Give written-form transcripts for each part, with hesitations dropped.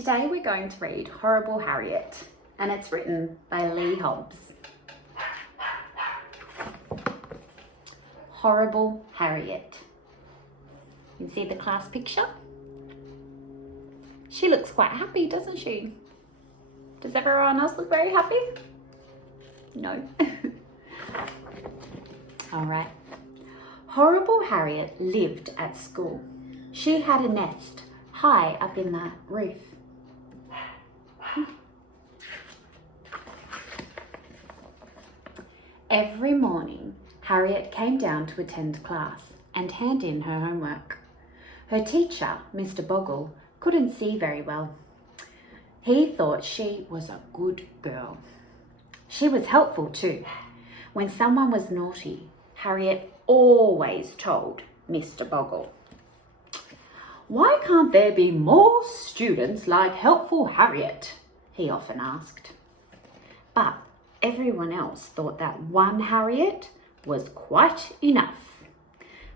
Today we're going to read Horrible Harriet, and it's written by Leigh Hobbs. Horrible Harriet. You can see the class picture. She looks quite happy, doesn't she? Does everyone else look very happy? No. All right. Horrible Harriet lived at school. She had a nest high up in the roof. Every morning, Harriet came down to attend class and hand in her homework. Her teacher, Mr. Bogle, couldn't see very well. He thought she was a good girl. She was helpful too. When someone was naughty, Harriet always told Mr. Bogle. "Why can't there be more students like helpful Harriet?" he often asked. But everyone else thought that one Harriet was quite enough.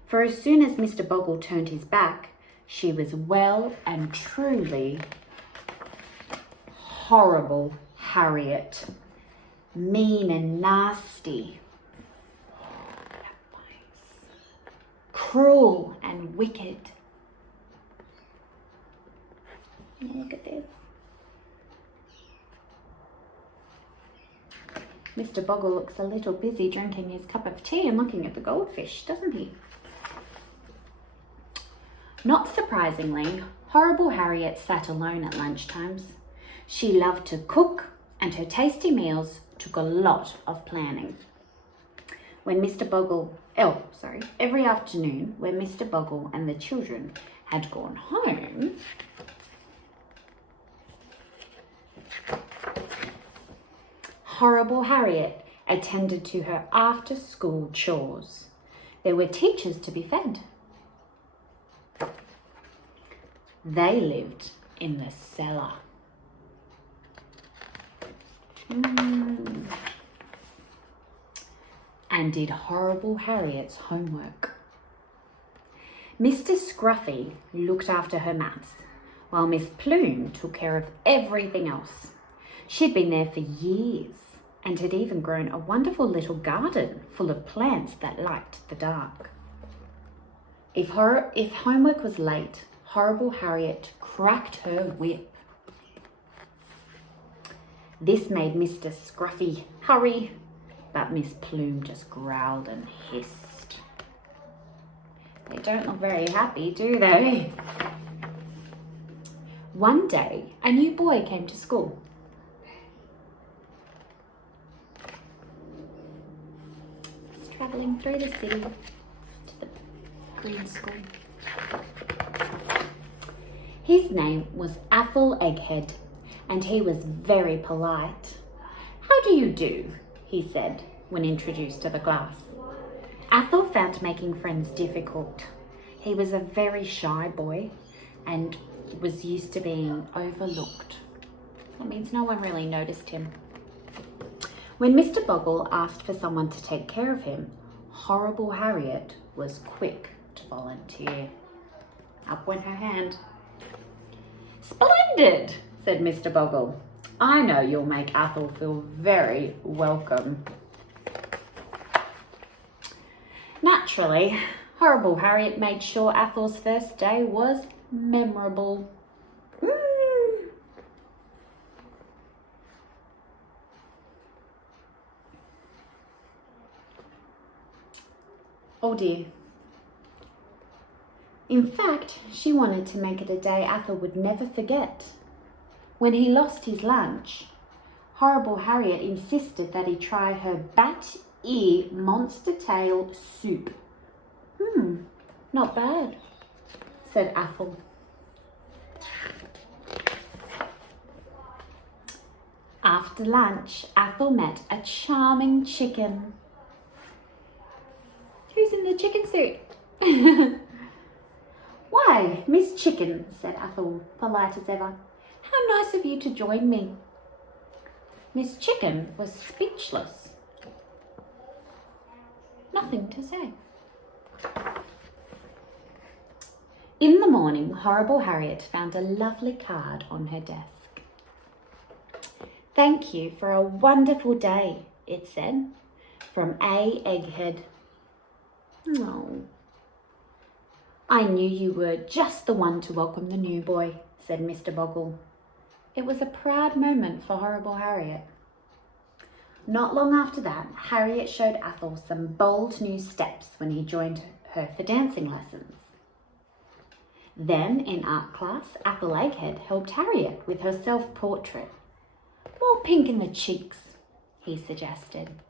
For as soon as Mr. Bogle turned his back, she was well and truly horrible Harriet. Mean and nasty. Cruel and wicked. Look at this. Mr. Bogle looks a little busy drinking his cup of tea and looking at the goldfish, doesn't he? Not surprisingly, Horrible Harriet sat alone at lunchtimes. She loved to cook, and her tasty meals took a lot of planning. Every afternoon when Mr. Bogle and the children had gone home, Horrible Harriet attended to her after-school chores. There were teachers to be fed. They lived in the cellar. And did Horrible Harriet's homework. Mr. Scruffy looked after her maths, while Miss Plume took care of everything else. She'd been there for years and had even grown a wonderful little garden full of plants that liked the dark. If homework was late, Horrible Harriet cracked her whip. This made Mr. Scruffy hurry, but Miss Plume just growled and hissed. They don't look very happy, do they? One day, a new boy came to school. He's travelling through the city to the green school. His name was Athel Egghead, and he was very polite. "How do you do?" he said when introduced to the class. Athel found making friends difficult. He was a very shy boy and was used to being overlooked. That means no one really noticed him. When Mr. Bogle asked for someone to take care of him, Horrible Harriet was quick to volunteer. Up went her hand. "Splendid," said Mr. Bogle. "I know you'll make Athel feel very welcome." Naturally, Horrible Harriet made sure Athel's first day was memorable. Oh dear. In fact, she wanted to make it a day Athel would never forget. When he lost his lunch, Horrible Harriet insisted that he try her bat ear monster tail soup. Not bad, said Athel. After lunch, Athel met a charming chicken. "Who's in the chicken suit?" "Why, Miss Chicken," said Athel, polite as ever. "How nice of you to join me." Miss Chicken was speechless. Nothing to say. In the morning, Horrible Harriet found a lovely card on her desk. "Thank you for a wonderful day," it said, "from A. Egghead." "Oh, I knew you were just the one to welcome the new boy," said Mr. Bogle. It was a proud moment for Horrible Harriet. Not long after that, Harriet showed Ethel some bold new steps when he joined her for dancing lessons. Then, in art class, Ethel Egghead helped Harriet with her self-portrait. "More pink in the cheeks," he suggested.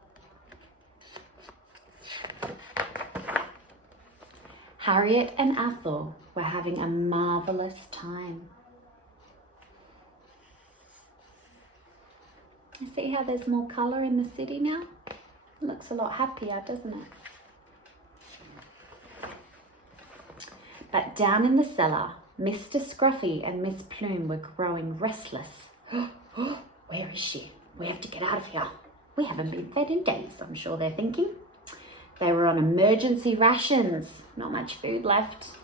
Harriet and Ethel were having a marvellous time. You see how there's more colour in the city now? It looks a lot happier, doesn't it? But down in the cellar, Mr. Scruffy and Miss Plume were growing restless. "Where is she? We have to get out of here. We haven't been fed in days," I'm sure they're thinking. They were on emergency rations. Not much food left.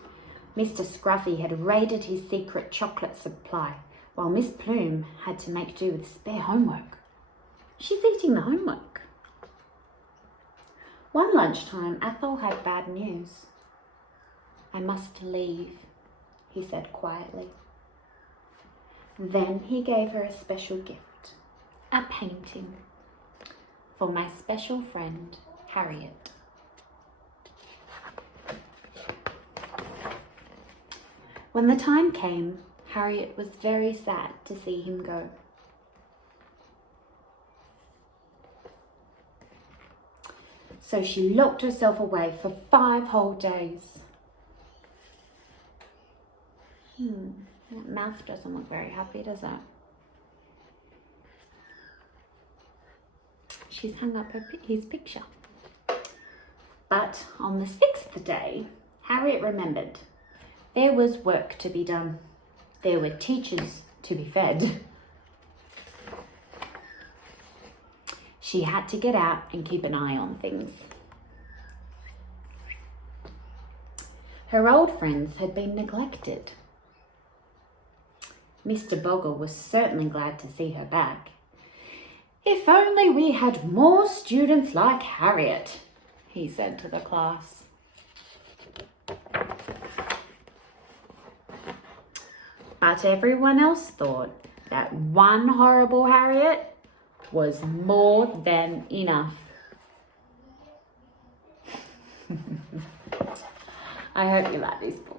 Mr. Scruffy had raided his secret chocolate supply, while Miss Plume had to make do with spare homework. She's eating the homework. One lunchtime, Ethel had bad news. "I must leave," he said quietly. Then he gave her a special gift, a painting, for my special friend, Harriet. When the time came, Harriet was very sad to see him go. So she locked herself away for 5 whole days. That mouth doesn't look very happy, does it? She's hung up his picture. But on the 6th day, Harriet remembered there was work to be done. There were teachers to be fed. She had to get out and keep an eye on things. Her old friends had been neglected. Mr. Bogle was certainly glad to see her back. "If only we had more students like Harriet," he said to the class. But everyone else thought that one Horrible Harriet was more than enough. I hope you like this book.